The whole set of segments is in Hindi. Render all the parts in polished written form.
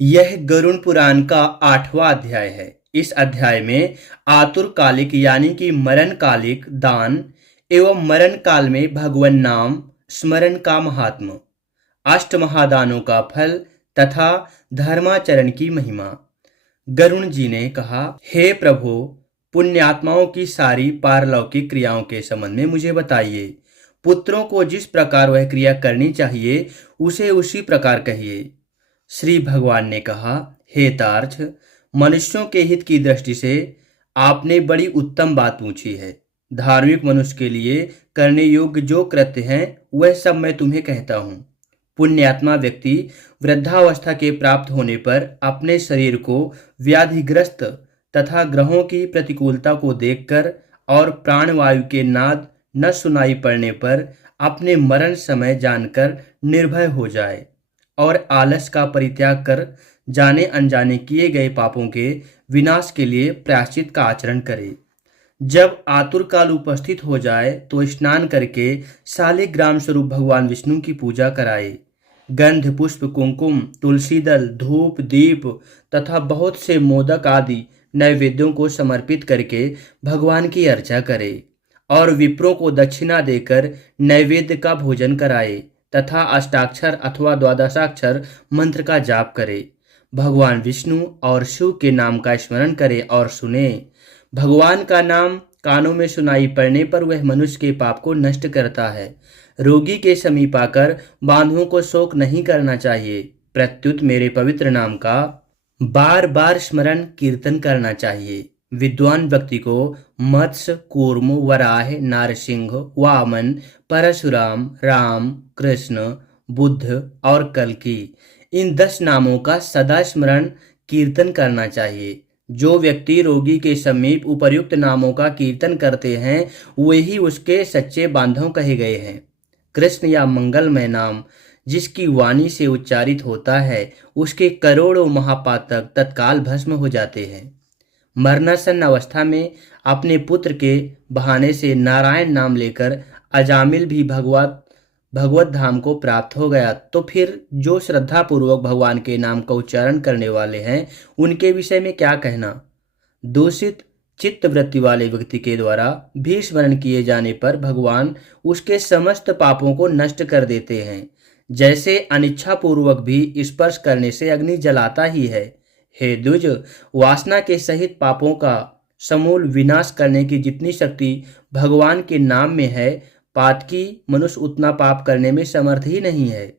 यह गरुड़ पुराण का 8वां अध्याय है। इस अध्याय में आतुरकालिक यानी कि मरणकालिक दान एवं मरण काल में भगवान नाम स्मरण का महात्म, अष्ट महादानों का फल तथा धर्माचरण की महिमा। गरुण जी ने कहा, हे प्रभु, पुण्यात्माओं की सारी पारलौकिक क्रियाओं के संबंध में मुझे बताइए। पुत्रों को जिस प्रकार वह क्रिया करनी चाहिए उसे उसी प्रकार कहिए। श्री भगवान ने कहा, हे तार्क्ष, मनुष्यों के हित की दृष्टि से आपने बड़ी उत्तम बात पूछी है। धार्मिक मनुष्य के लिए करने योग्य जो कृत्य हैं वह सब मैं तुम्हें कहता हूँ। पुण्यात्मा व्यक्ति वृद्धावस्था के प्राप्त होने पर अपने शरीर को व्याधिग्रस्त तथा ग्रहों की प्रतिकूलता को देखकर और प्राणवायु के नाद न सुनाई पड़ने पर अपने मरण समय जानकर निर्भय हो जाए और आलस का परित्याग कर जाने अनजाने किए गए पापों के विनाश के लिए प्रायश्चित का आचरण करे। जब आतुर काल उपस्थित हो जाए तो स्नान करके शालिग्राम स्वरूप भगवान विष्णु की पूजा कराए। गंध, पुष्प, कुंकुम, तुलसी दल, धूप, दीप तथा बहुत से मोदक आदि नैवेद्यों को समर्पित करके भगवान की अर्चा करे और विप्रों को दक्षिणा देकर नैवेद्य का भोजन कराए तथा अष्टाक्षर अथवा द्वादशाक्षर मंत्र का जाप करे। भगवान विष्णु और शिव के नाम का स्मरण करे और सुने। भगवान का नाम कानों में सुनाई पड़ने पर वह मनुष्य के पाप को नष्ट करता है। रोगी के समीप आकर बांधों को शोक नहीं करना चाहिए, प्रत्युत मेरे पवित्र नाम का बार बार स्मरण कीर्तन करना चाहिए। विद्वान व्यक्ति को मत्स्य, कूर्म, वराह, नारसिंह, वामन, परशुराम, राम, कृष्ण, बुद्ध और कल्कि, इन 10 नामों का सदा स्मरण कीर्तन करना चाहिए। जो व्यक्ति रोगी के समीप उपर्युक्त नामों का कीर्तन करते हैं वही उसके सच्चे बांधव कहे गए हैं। कृष्ण या मंगलमय नाम जिसकी वाणी से उच्चारित होता है उसके करोड़ों महापातक तत्काल भस्म हो जाते हैं। मरणासन्न अवस्था में अपने पुत्र के बहाने से नारायण नाम लेकर अजामिल भी भगवत धाम को प्राप्त हो गया, तो फिर जो श्रद्धा पूर्वक भगवान के नाम का उच्चारण करने वाले हैं उनके विषय में क्या कहना। दूषित चित्त वृत्ति वाले व्यक्ति के द्वारा भी स्मरण किए जाने पर भगवान उसके समस्त पापों को नष्ट कर देते हैं, जैसे अनिच्छा पूर्वक भी स्पर्श करने से अग्नि जलाता ही है। हे द्विज, वासना के सहित पापों का समूल विनाश करने की जितनी शक्ति भगवान के नाम में है, पातकी मनुष्य उतना पाप करने में समर्थ ही नहीं है।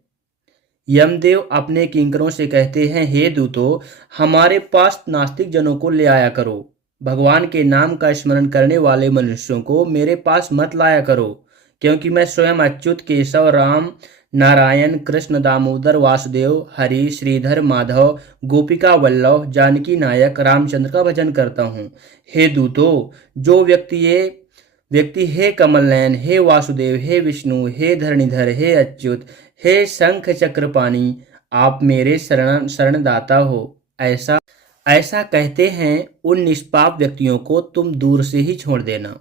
यमदेव अपने किंकरों से कहते हैं, हे दूतो, हमारे पास नास्तिक जनों को ले आया करो। भगवान के नाम का स्मरण करने वाले मनुष्यों को मेरे पास मत लाया करो, क्योंकि मैं स्वयं अच्युत, केशव, राम, नारायण, कृष्ण, दामोदर, वासुदेव, हरि, श्रीधर, माधव, गोपिका वल्लभ, जानकी नायक, रामचंद्र का भजन करता हूँ। हे दूतो, जो व्यक्ति हे कमल नयन, हे वासुदेव, हे विष्णु, हे धरणीधर, हे अच्युत, हे शंख चक्रपाणी, आप मेरे शरणदाता हो, ऐसा कहते हैं उन निष्पाप व्यक्तियों को तुम दूर से ही छोड़ देना।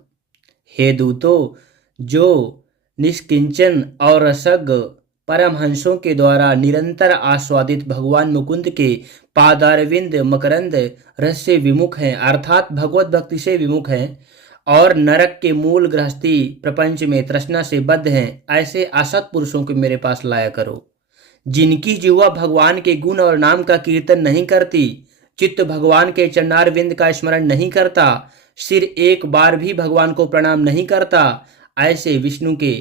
हे दूतो, जो निष्किंचन और रसज्ञ परमहंसों के द्वारा निरंतर आस्वादित भगवान मुकुंद के पादारविंद मकरंद रस से विमुख हैं, अर्थात भगवत भक्ति से विमुख हैं और नरक के मूल गृहस्थी प्रपंच में तृष्णा से बद्ध हैं, ऐसे असत पुरुषों को मेरे पास लाया करो। जिनकी जिह्वा भगवान के गुण और नाम का कीर्तन नहीं करती, चित्त भगवान के चरणार विंद का स्मरण नहीं करता, सिर एक बार भी भगवान को प्रणाम नहीं करता, ऐसे विष्णु के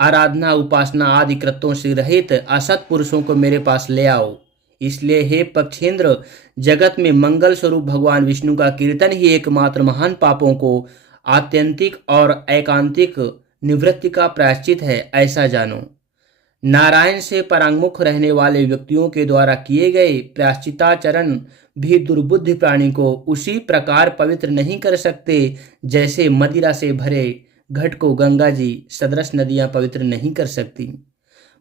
आराधना, उपासना आदि कृत्यों से रहित असत पुरुषों को मेरे पास ले आओ। इसलिए हे पक्षेंद्र, जगत में मंगल स्वरूप भगवान विष्णु का कीर्तन ही एकमात्र महान पापों को आत्यंतिक और एकांतिक निवृत्ति का प्रायश्चित है, ऐसा जानो। नारायण से परांगमुख रहने वाले व्यक्तियों के द्वारा किए गए प्रायश्चिताचरण भी दुर्बुद्धि प्राणी को उसी प्रकार पवित्र नहीं कर सकते जैसे मदिरा से भरे घट को गंगा जी सदृश नदियां पवित्र नहीं कर सकती।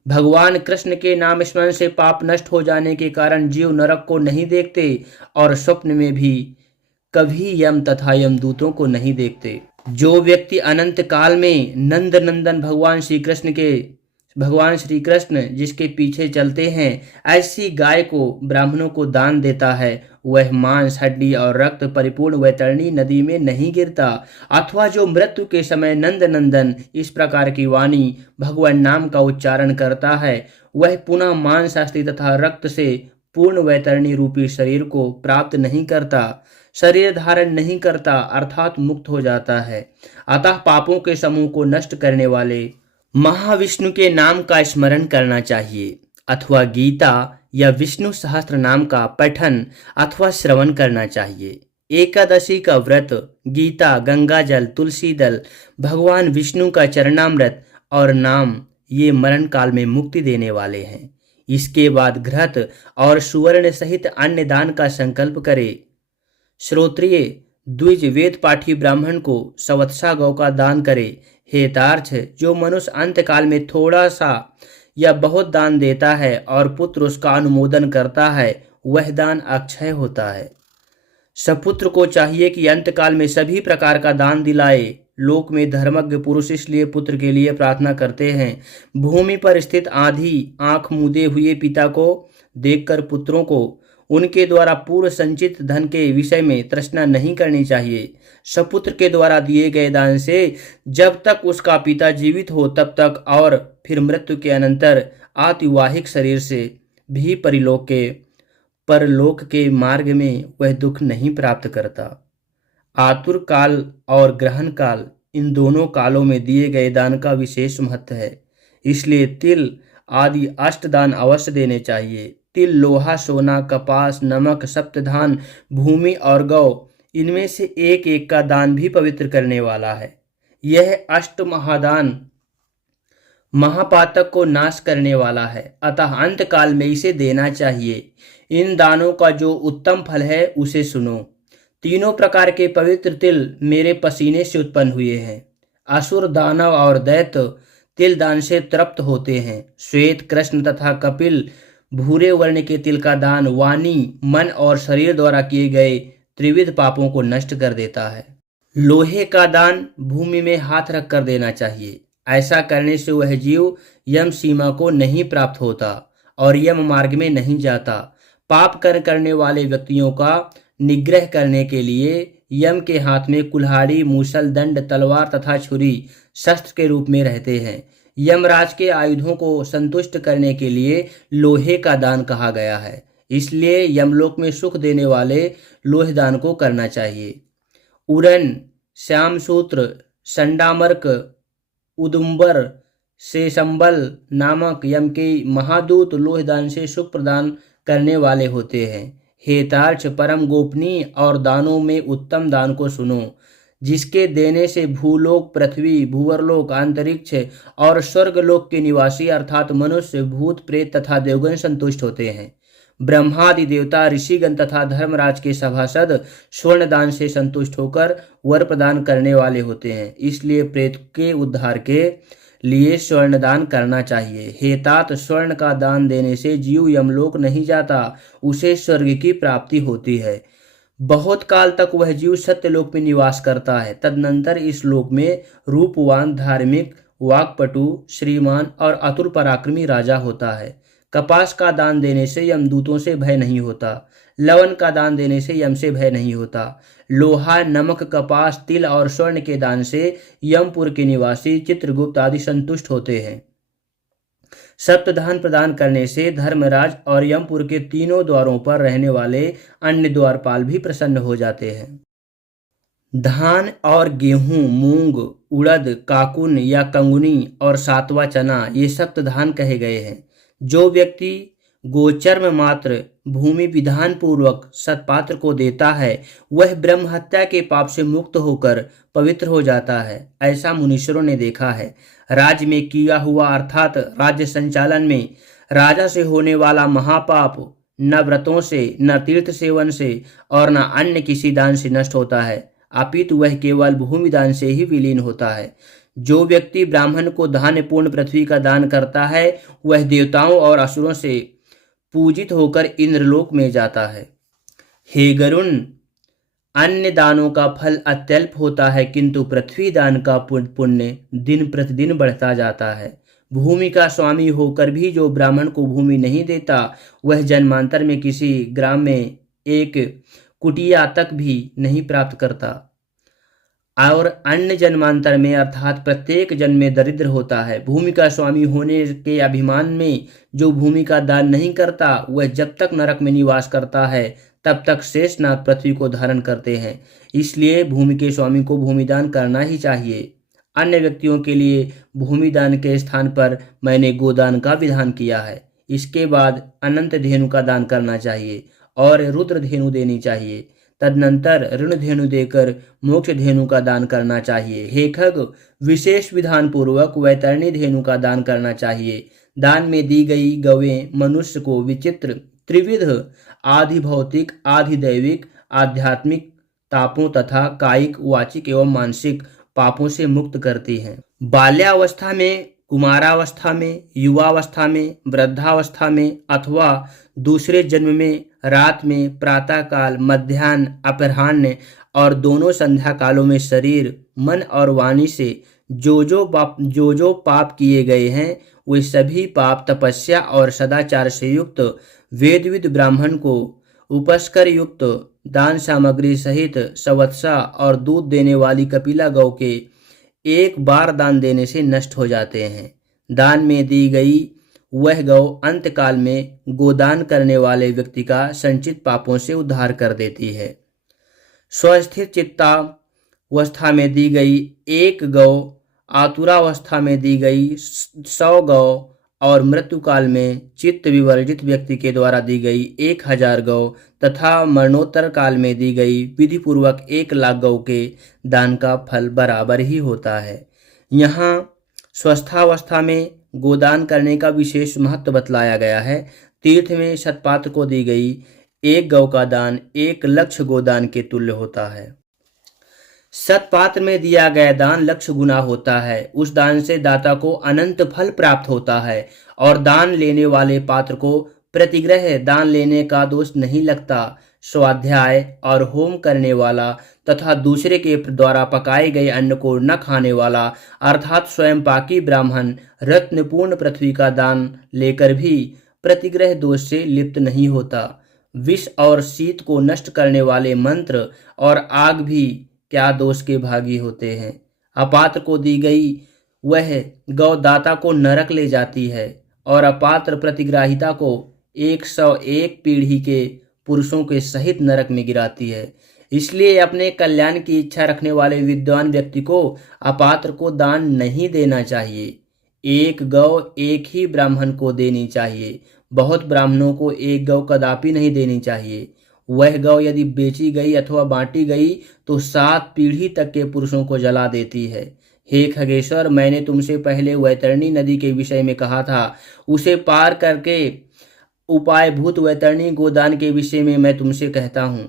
भगवान कृष्ण के नाम स्मरण से पाप नष्ट हो जाने के कारण जीव नरक को नहीं देखते और स्वप्न में भी कभी यम तथा यमदूतों को नहीं देखते। जो व्यक्ति अनंत काल में नंद नंदन भगवान श्री कृष्ण के भगवान श्री कृष्ण जिसके पीछे चलते हैं, ऐसी गाय को ब्राह्मणों को दान देता है, वह मांस, हड्डी और रक्त परिपूर्ण वैतरणी नदी में नहीं गिरता। अथवा जो मृत्यु के समय नंद नंदन इस प्रकार की वाणी भगवान नाम का उच्चारण करता है, वह पुनः मांस, अस्थि तथा रक्त से पूर्ण वैतरणी रूपी शरीर को प्राप्त नहीं करता, शरीर धारण नहीं करता, अर्थात मुक्त हो जाता है। अतः पापों के समूह को नष्ट करने वाले महाविष्णु के नाम का स्मरण करना चाहिए, अथवा गीता या विष्णु सहस्त्र नाम का पठन अथवा श्रवण करना चाहिए। एकादशी का व्रत, गीता, गंगा जल, तुलसी दल, भगवान विष्णु का चरणामृत और नाम, ये मरण काल में मुक्ति देने वाले हैं। इसके बाद घृत और सुवर्ण सहित अन्य दान का संकल्प करे। श्रोत्रिय द्विज वेद पाठी ब्राह्मण को सवत्सा गौ का दान करे। हेतार्थ, जो मनुष्य अंतकाल में थोड़ा सा या बहुत दान देता है और पुत्र उसका अनुमोदन करता है, वह दान अक्षय होता है। सपुत्र को चाहिए कि अंतकाल में सभी प्रकार का दान दिलाए। लोक में धर्मज्ञ पुरुष इसलिए पुत्र के लिए प्रार्थना करते हैं। भूमि पर स्थित आंधी आंख मूंदे हुए पिता को देखकर पुत्रों को उनके द्वारा पूर्व संचित धन के विषय में तृष्णा नहीं करनी चाहिए। सपुत्र के द्वारा दिए गए दान से जब तक उसका पिता जीवित हो तब तक और फिर मृत्यु के अनंतर आतिवाहिक शरीर से भी परलोक के मार्ग में वह दुख नहीं प्राप्त करता। आतुर काल और ग्रहण काल, इन दोनों कालों में दिए गए दान का विशेष महत्व है। इसलिए तिल आदि अष्टदान अवश्य देने चाहिए। तिल, लोहा, सोना, कपास, नमक, सप्तधान, भूमि और गौ, इनमें से एक एक का दान भी पवित्र करने वाला है। यह अष्ट महादान महापातक को नाश करने वाला है, अतः अंत काल में इसे देना चाहिए। इन दानों का जो उत्तम फल है उसे सुनो। तीनों प्रकार के पवित्र तिल मेरे पसीने से उत्पन्न हुए हैं। असुर, दानव और दैत्य तिल दान से तृप्त होते हैं। श्वेत, कृष्ण तथा कपिल भूरे वर्ण के तिल का दान वाणी, मन और शरीर द्वारा किए गए त्रिविध पापों को नष्ट कर देता है। लोहे का दान भूमि में हाथ रख कर देना चाहिए। ऐसा करने से वह जीव यम सीमा को नहीं प्राप्त होता और यम मार्ग में नहीं जाता। पाप कर्म करने वाले व्यक्तियों का निग्रह करने के लिए यम के हाथ में कुल्हाड़ी, मूसल, दंड, तलवार तथा छुरी शस्त्र के रूप में रहते हैं। यमराज के आयुधों को संतुष्ट करने के लिए लोहे का दान कहा गया है। इसलिए यमलोक में सुख देने वाले लोहे दान को करना चाहिए। उरन, श्यामसूत्र, संडामर्क, उदुम्बर, शेषंबल नामक यम के महादूत लोहे दान से सुख प्रदान करने वाले होते हैं। हेतार्थ, परम गोपनीय और दानों में उत्तम दान को सुनो, जिसके देने से भूलोक, पृथ्वी, भूवरलोक, अंतरिक्ष और स्वर्गलोक के निवासी अर्थात मनुष्य, भूत, प्रेत तथा देवगण संतुष्ट होते हैं। ब्रह्मादि देवता, ऋषिगण तथा धर्मराज के सभासद स्वर्ण दान से संतुष्ट होकर वर प्रदान करने वाले होते हैं। इसलिए प्रेत के उद्धार के लिए स्वर्ण दान करना चाहिए। हेतात, स्वर्ण का दान देने से जीव यमलोक नहीं जाता, उसे स्वर्ग की प्राप्ति होती है। बहुत काल तक वह जीव सत्यलोक में निवास करता है। तदनंतर इस लोक में रूपवान, धार्मिक, वाक्पटु, श्रीमान और अतुल पराक्रमी राजा होता है। कपास का दान देने से यमदूतों से भय नहीं होता। लवण का दान देने से यम से भय नहीं होता। लोहा, नमक, कपास, तिल और स्वर्ण के दान से यमपुर के निवासी चित्रगुप्त आदि संतुष्ट होते हैं। सप्तधान प्रदान करने से धर्मराज और यमपुर के तीनों द्वारों पर रहने वाले अन्य द्वारपाल भी प्रसन्न हो जाते हैं। धान और गेहूं, मूंग, उड़द, काकुन या कंगुनी और सातवा चना, ये सप्तधान कहे गए हैं। जो व्यक्ति गोचर्म मात्र भूमि विधान पूर्वक सत्पात्र को देता है, वह ब्रह्म हत्या के पाप से मुक्त होकर पवित्र हो जाता है। ऐसा मुनीश्वरों ने देखा है। राज्य में किया हुआ अर्थात राज्य संचालन में राजा से होने वाला महापाप न व्रतों से, न तीर्थ सेवन से और न अन्य किसी दान से नष्ट होता है, अपितु वह केवल भूमि दान से ही विलीन होता है। जो व्यक्ति ब्राह्मण को धान्य पूर्ण पृथ्वी का दान करता है, वह देवताओं और असुरों से पूजित होकर इंद्रलोक में जाता है। हे गरुण, अन्य दानों का फल अत्यल्प होता है, किंतु पृथ्वी दान का पुण्य दिन प्रतिदिन बढ़ता जाता है। भूमि का स्वामी होकर भी जो ब्राह्मण को भूमि नहीं देता, वह जन्मांतर में किसी ग्राम में एक कुटिया तक भी नहीं प्राप्त करता, और अन्य जन्मांतर में अर्थात प्रत्येक जन्म में दरिद्र होता है। भूमि का स्वामी होने के अभिमान में जो भूमि का दान नहीं करता, वह जब तक नरक में निवास करता है तब तक शेषनाग पृथ्वी को धारण करते हैं। इसलिए भूमि के स्वामी को भूमिदान करना ही चाहिए। अन्य व्यक्तियों के लिए भूमिदान के स्थान पर मैंने गोदान का विधान किया है। इसके बाद अनंत धेनु का दान करना चाहिए और रुद्र धेनु देनी चाहिए। तदनंतर ऋण धेनु देकर मोक्ष धेनु का दान करना चाहिए। हे खग, विशेष विधान पूर्वक वैतरणी धेनु का दान करना चाहिए। दान में दी गई गवें मनुष्य को विचित्र त्रिविध आधि भौतिक, आधि दैविक, आध्यात्मिक तापों तथा कायिक, वाचिक एवं मानसिक पापों से मुक्त करती हैं। बाल्यावस्था में, कुमारावस्था में, युवावस्था में, वृद्धावस्था में अथवा दूसरे जन्म में, रात में, प्रातःकाल, मध्याह्न, अपराह्न और दोनों संध्या कालों में शरीर, मन और वाणी से जो जो पाप किए गए हैं, वे सभी पाप तपस्या और सदाचार से युक्त वेदविद ब्राह्मण को उपस्कर युक्त दान सामग्री सहित सवत्सा और दूध देने वाली कपिला गौ के एक बार दान देने से नष्ट हो जाते हैं। दान में दी गई वह गौ अंतकाल में गोदान करने वाले व्यक्ति का संचित पापों से उद्धार कर देती है। स्वस्थित चित्तावस्था में दी गई एक गौ, आतुरावस्था में दी गई 100 गौ और मृत्यु काल में चित्त विवर्जित व्यक्ति के द्वारा दी गई 1000 गौ तथा मरणोत्तर काल में दी गई विधि पूर्वक 1,00,000 गौ के दान का फल बराबर ही होता है। यहाँ स्वस्थावस्था में गोदान करने का विशेष महत्व बतलाया गया है। तीर्थ में सतपात्र को दी गई एक गौ का दान 1,00,000 गोदान के तुल्य होता है। सतपात्र में दिया गया दान 1,00,000 गुना होता है। उस दान से दाता को अनंत फल प्राप्त होता है और दान लेने वाले पात्र को प्रतिग्रह दान लेने का दोष नहीं लगता। स्वाध्याय और होम करने वाला तथा दूसरे के द्वारा पकाए गए अन्न को न खाने वाला अर्थात स्वयं पाकी ब्राह्मण रत्नपूर्ण पृथ्वी का दान लेकर भी प्रतिग्रह दोष से लिप्त नहीं होता। विष और शीत को नष्ट करने वाले मंत्र और आग भी क्या दोष के भागी होते हैं। अपात्र को दी गई वह गौ दाता को नरक ले जाती है और अपात्र प्रतिग्राहिता को 101 पीढ़ी के पुरुषों के सहित नरक में गिराती है। इसलिए अपने कल्याण की इच्छा रखने वाले विद्वान व्यक्ति को अपात्र को दान नहीं देना चाहिए। एक गौ एक ही ब्राह्मण को देनी चाहिए। बहुत ब्राह्मणों को एक गौ कदापि नहीं देनी चाहिए। वह गौ यदि बेची गई अथवा बांटी गई तो 7 पीढ़ी तक के पुरुषों को जला देती है। हे खगेश्वर, मैंने तुमसे पहले वैतरणी नदी के विषय में कहा था। उसे पार करके उपायभूत वैतरणी गोदान के विषय में मैं तुमसे कहता हूँ।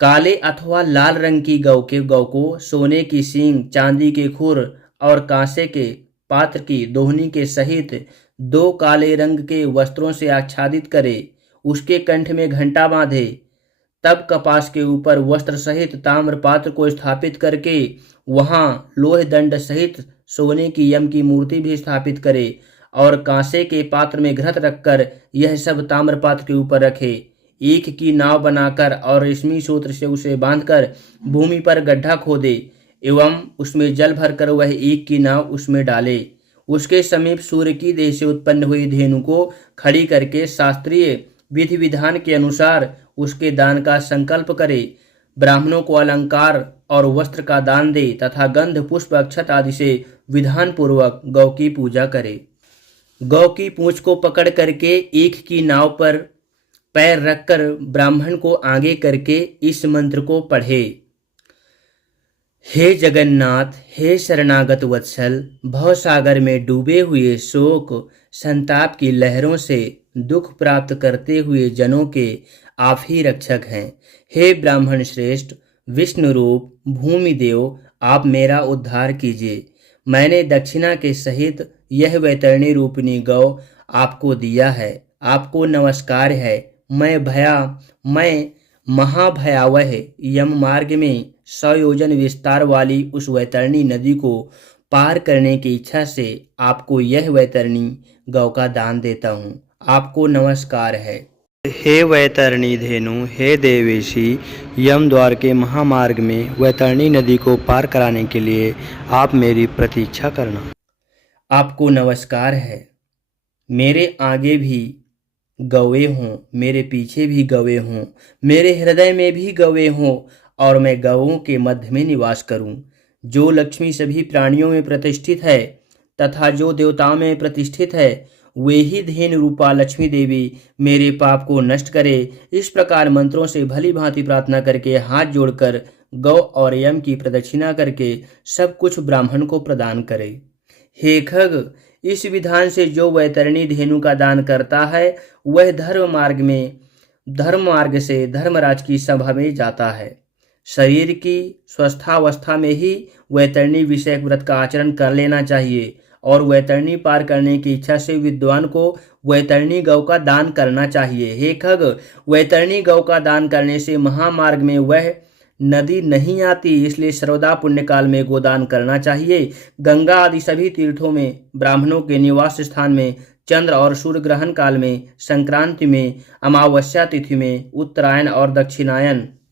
काले अथवा लाल रंग की गौ को सोने की सींग, चांदी के खुर और कांसे के पात्र की दोहनी के सहित 2 काले रंग के वस्त्रों से आच्छादित करे, उसके कंठ में घंटा बांधे, तब कपास के ऊपर वस्त्र सहित ताम्र पात्र को स्थापित करके वहां लोह दंड सहित सोने की यम की मूर्ति भी स्थापित करे और कांसे के पात्र में घृत रखकर यह सब ताम्र पात्र के ऊपर रखे। ईख की नाव बनाकर और रेशमी सूत्र से उसे बांधकर भूमि पर गड्ढा खोदे एवं उसमें जल भरकर वह ईख की नाव उसमें डाले। उसके समीप सूर्य की देह से उत्पन्न हुई धेनु को खड़ी करके शास्त्रीय विधि विधान के अनुसार उसके दान का संकल्प करे। ब्राह्मणों को अलंकार और वस्त्र का दान दे तथा गंध पुष्प अक्षत आदि से विधान पूर्वक गौ की पूजा करे। गौ की पूंछ को पकड़ करके ईख की नाव पर पैर रखकर ब्राह्मण को आगे करके इस मंत्र को पढ़े। हे जगन्नाथ, हे शरणागत वत्सल, भवसागर में डूबे हुए शोक संताप की लहरों से दुख प्राप्त करते हुए जनों के आप ही रक्षक हैं। हे ब्राह्मण श्रेष्ठ, विष्णु रूप भूमि देव, आप मेरा उद्धार कीजिए। मैंने दक्षिणा के सहित यह वैतरणी रूपिणी गौ आपको दिया है। आपको नमस्कार है। मैं महाभयावह यम मार्ग में 100 योजन विस्तार वाली उस वैतरणी नदी को पार करने की इच्छा से आपको यह वैतरणी गौ का दान देता हूँ। आपको नमस्कार है। हे वैतरणी धेनु, हे देवेशी, यम द्वार के महामार्ग में वैतरणी नदी को पार कराने के लिए आप मेरी प्रतीक्षा करना। आपको नमस्कार है। मेरे आगे भी गौएं हों, मेरे पीछे भी गौएं हों, मेरे हृदय में भी गौएं हों और मैं गौओं के मध्य में निवास करूं। जो लक्ष्मी सभी प्राणियों में प्रतिष्ठित है तथा जो देवताओं में प्रतिष्ठित है, वे ही धेनु रूपा लक्ष्मी देवी मेरे पाप को नष्ट करे। इस प्रकार मंत्रों से भली भांति प्रार्थना करके हाथ जोड़कर गौ और यम की प्रदक्षिणा करके सब कुछ ब्राह्मण को प्रदान करे। हे खग, इस विधान से जो वैतरणी धेनु का दान करता है वह धर्म मार्ग से धर्मराज की सभा में जाता है। शरीर की स्वस्थावस्था में ही वैतरणी विषयक व्रत का आचरण कर लेना चाहिए और वैतरणी पार करने की इच्छा से विद्वान को वैतरणी गौ का दान करना चाहिए। हे खग, वैतरणी गौ का दान करने से महामार्ग में वह नदी नहीं आती, इसलिए सर्वदा पुण्य काल में गोदान करना चाहिए। गंगा आदि सभी तीर्थों में, ब्राह्मणों के निवास स्थान में, चंद्र और सूर्य ग्रहण काल में, संक्रांति में, अमावस्या तिथि में, उत्तरायण और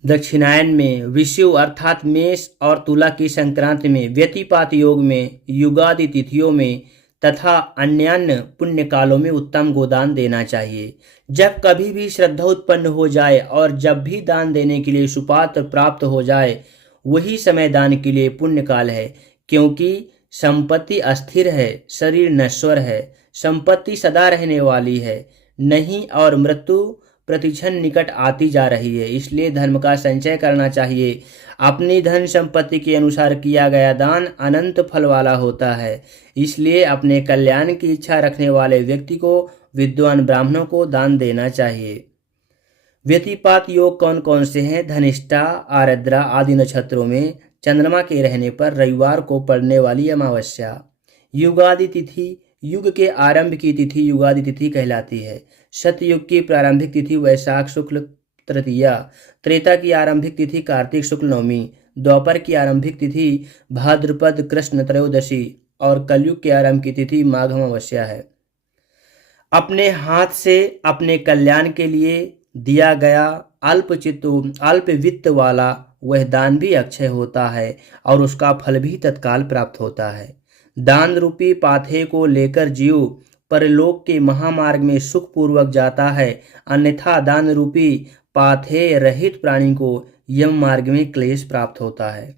दक्षिणायन में, विषुव अर्थात मेष और तुला की संक्रांति में, व्यतिपात योग में, युगादि तिथियों में तथा अन्यान्य पुण्य कालों में उत्तम गोदान देना चाहिए। जब कभी भी श्रद्धा उत्पन्न हो जाए और जब भी दान देने के लिए सुपात्र प्राप्त हो जाए, वही समय दान के लिए पुण्य काल है। क्योंकि संपत्ति अस्थिर है, शरीर नश्वर है, संपत्ति सदा रहने वाली है नहीं और मृत्यु प्रतिक्षण निकट आती जा रही है। इसलिए धर्म का संचय करना चाहिए। अपनी धन संपत्ति के अनुसार किया गया दान अनंत फल वाला होता है। इसलिए अपने कल्याण की इच्छा रखने वाले व्यक्ति को विद्वान ब्राह्मणों को दान देना चाहिए। व्यतिपात योग कौन कौन से हैं? धनिष्ठा, आर्द्रा आदि नक्षत्रों में चंद्रमा के रहने पर रविवार को पड़ने वाली अमावस्या। युगादि तिथि, युग के आरंभ की तिथि युगादि तिथि कहलाती है। सतयुग की प्रारंभिक तिथि वैशाख शुक्ल तृतीया, त्रेता की आरंभिक तिथि कार्तिक शुक्ल नवमी, द्वापर की आरंभिक तिथि भाद्रपद कृष्ण त्रयोदशी और कलयुग के आरंभ की तिथि माघ अमावस्या है। अपने हाथ से अपने कल्याण के लिए दिया गया अल्प वित्त वाला वह दान भी अक्षय होता है और उसका फल भी तत्काल प्राप्त होता है। दान रूपी पाथे को लेकर जीव परलोक के महामार्ग में सुख पूर्वक जाता है, अन्यथा दान रूपी पाथे रहित प्राणी को यम मार्ग में क्लेश प्राप्त होता है।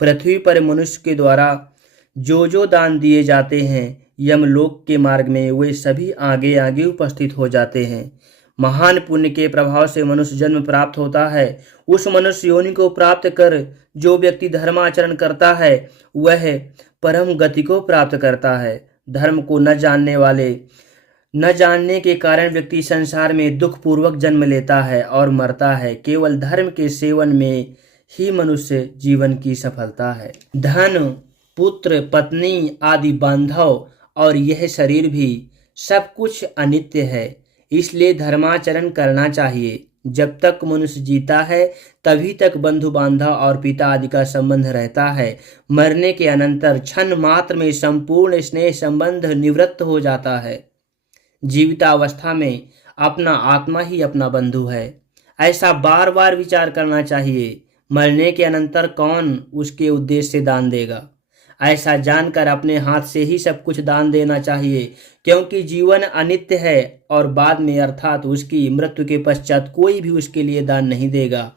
पृथ्वी पर मनुष्य के द्वारा जो दान दिए जाते हैं, यमलोक के मार्ग में वे सभी आगे आगे उपस्थित हो जाते हैं। महान पुण्य के प्रभाव से मनुष्य जन्म प्राप्त होता है। उस मनुष्य योनि को प्राप्त कर जो व्यक्ति धर्माचरण करता है वह परम गति को प्राप्त करता है। धर्म को न जानने के कारण व्यक्ति संसार में दुख पूर्वक जन्म लेता है और मरता है। केवल धर्म के सेवन में ही मनुष्य जीवन की सफलता है। धन, पुत्र, पत्नी आदि बांधव और यह शरीर भी सब कुछ अनित्य है, इसलिए धर्माचरण करना चाहिए। जब तक मनुष्य जीता है तभी तक बंधु बांधव और पिता आदि का संबंध रहता है। मरने के अनंतर क्षण मात्र में संपूर्ण स्नेह संबंध निवृत्त हो जाता है। जीवितावस्था में अपना आत्मा ही अपना बंधु है, ऐसा बार बार विचार करना चाहिए। मरने के अनंतर कौन उसके उद्देश्य से दान देगा, ऐसा जानकर अपने हाथ से ही सब कुछ दान देना चाहिए। क्योंकि जीवन अनित्य है और बाद में अर्थात उसकी मृत्यु के पश्चात कोई भी उसके लिए दान नहीं देगा।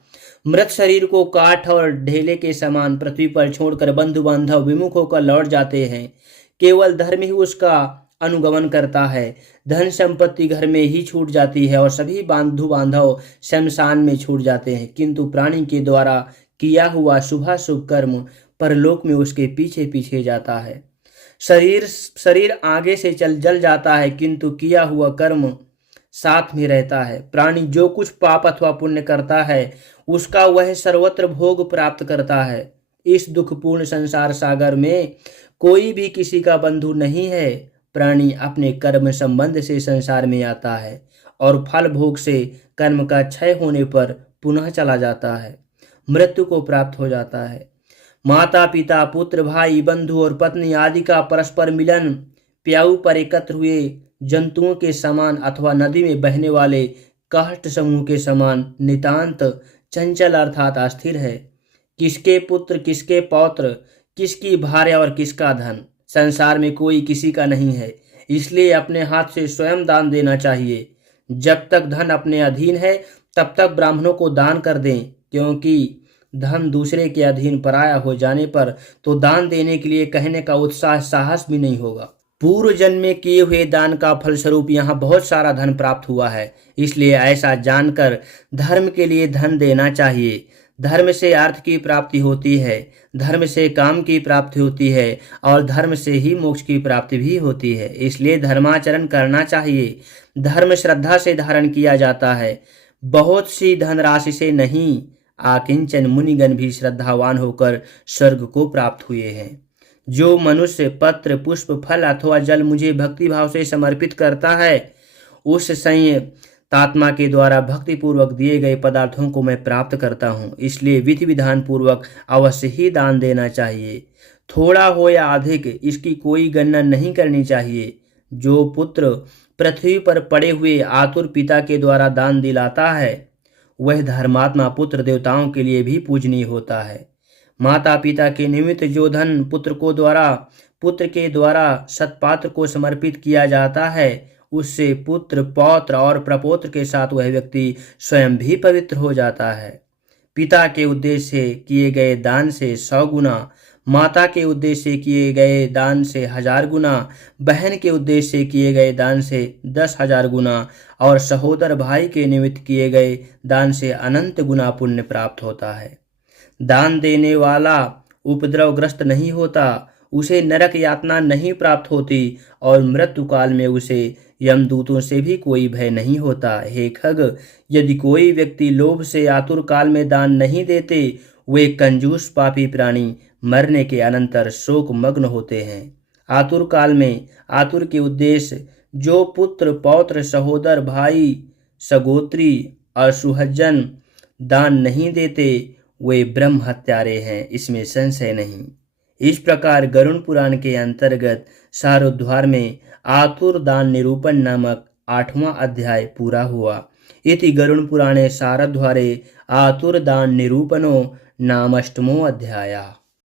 मृत शरीर को काठ और ढेले के समान पृथ्वी पर छोड़कर बंधु बांधव विमुख होकर लौट जाते हैं। केवल धर्म ही उसका अनुगमन करता है। धन संपत्ति घर में ही छूट जाती है और सभी बंधु बांधव शमशान में छूट जाते हैं, किंतु प्राणी के द्वारा किया हुआ शुभ कर्म परलोक में उसके पीछे पीछे जाता है। शरीर आगे से जल जाता है, किंतु किया हुआ कर्म साथ में रहता है। प्राणी जो कुछ पाप अथवा पुण्य करता है उसका वह सर्वत्र भोग प्राप्त करता है। इस दुखपूर्ण संसार सागर में कोई भी किसी का बंधु नहीं है। प्राणी अपने कर्म संबंध से संसार में आता है और फल भोग से कर्म का क्षय होने पर पुनः चला जाता है, मृत्यु को प्राप्त हो जाता है। माता पिता पुत्र भाई बंधु और पत्नी आदि का परस्पर मिलन, प्याऊ पर एकत्र हुए जंतुओं के समान अथवा नदी में बहने वाले काष्ठ समूह के समान नितांत चंचल अर्थात अस्थिर है। किसके पुत्र, किसके पौत्र, किसकी भार्या और किसका धन, संसार में कोई किसी का नहीं है। इसलिए अपने हाथ से स्वयं दान देना चाहिए। जब तक धन अपने अधीन है तब तक ब्राह्मणों को दान कर दें, क्योंकि धन दूसरे के अधीन पराया हो जाने पर तो दान देने के लिए कहने का उत्साह साहस भी नहीं होगा। पूर्व जन्म में किए हुए दान का फलस्वरूप यहाँ बहुत सारा धन प्राप्त हुआ है, इसलिए ऐसा जानकर धर्म के लिए धन देना चाहिए। धर्म से अर्थ की प्राप्ति होती है, धर्म से काम की प्राप्ति होती है और धर्म से ही मोक्ष की प्राप्ति भी होती है। इसलिए धर्माचरण करना चाहिए। धर्म श्रद्धा से धारण किया जाता है, बहुत सी धनराशि से नहीं। आकिंचन मुनिगण भी श्रद्धावान होकर स्वर्ग को प्राप्त हुए हैं। जो मनुष्य पत्र पुष्प फल अथवा जल मुझे भक्ति भाव से समर्पित करता है, उस संयतात्मा के द्वारा भक्ति पूर्वक दिए गए पदार्थों को मैं प्राप्त करता हूँ। इसलिए विधि विधान पूर्वक अवश्य ही दान देना चाहिए। थोड़ा हो या अधिक, इसकी कोई गणना नहीं करनी चाहिए। जो पुत्र पृथ्वी पर पड़े हुए आतुर पिता के द्वारा दान दिलाता है, वह धर्मात्मा पुत्र देवताओं के लिए भी पूजनीय होता है। माता पिता के निमित्त जो धन पुत्र के द्वारा सत्पात्र को समर्पित किया जाता है, उससे पुत्र पौत्र और प्रपौत्र के साथ वह व्यक्ति स्वयं भी पवित्र हो जाता है। पिता के उद्देश्य से किए गए दान से 100 गुना, माता के उद्देश्य से किए गए दान से 1000 गुना, बहन के उद्देश्य से किए गए दान से 10,000 गुना और सहोदर भाई के निमित्त किए गए दान से अनंत गुना पुण्य प्राप्त होता है। दान देने वाला उपद्रवग्रस्त नहीं होता, उसे नरक यातना नहीं प्राप्त होती और मृत्यु काल में उसे यमदूतों से भी कोई भय नहीं होता। हे खग, यदि कोई व्यक्ति लोभ से आतुर काल में दान नहीं देते, वे कंजूस पापी प्राणी मरने के अनंतर शोक मग्न होते हैं। आतुर काल में आतुर के उद्देश्य जो पुत्र पौत्र सहोदर भाई सगोत्री और सुहज्जन दान नहीं देते, वे ब्रह्म हत्यारे हैं, इसमें संशय नहीं। इस प्रकार गरुड़ पुराण के अंतर्गत सारोद्धार में आतुर दान निरूपण नामक 8वां अध्याय पूरा हुआ। इति गरुड़ पुराणे सारोद्धारे आतुर दान निरूपणो नाम 8मो अध्यायः।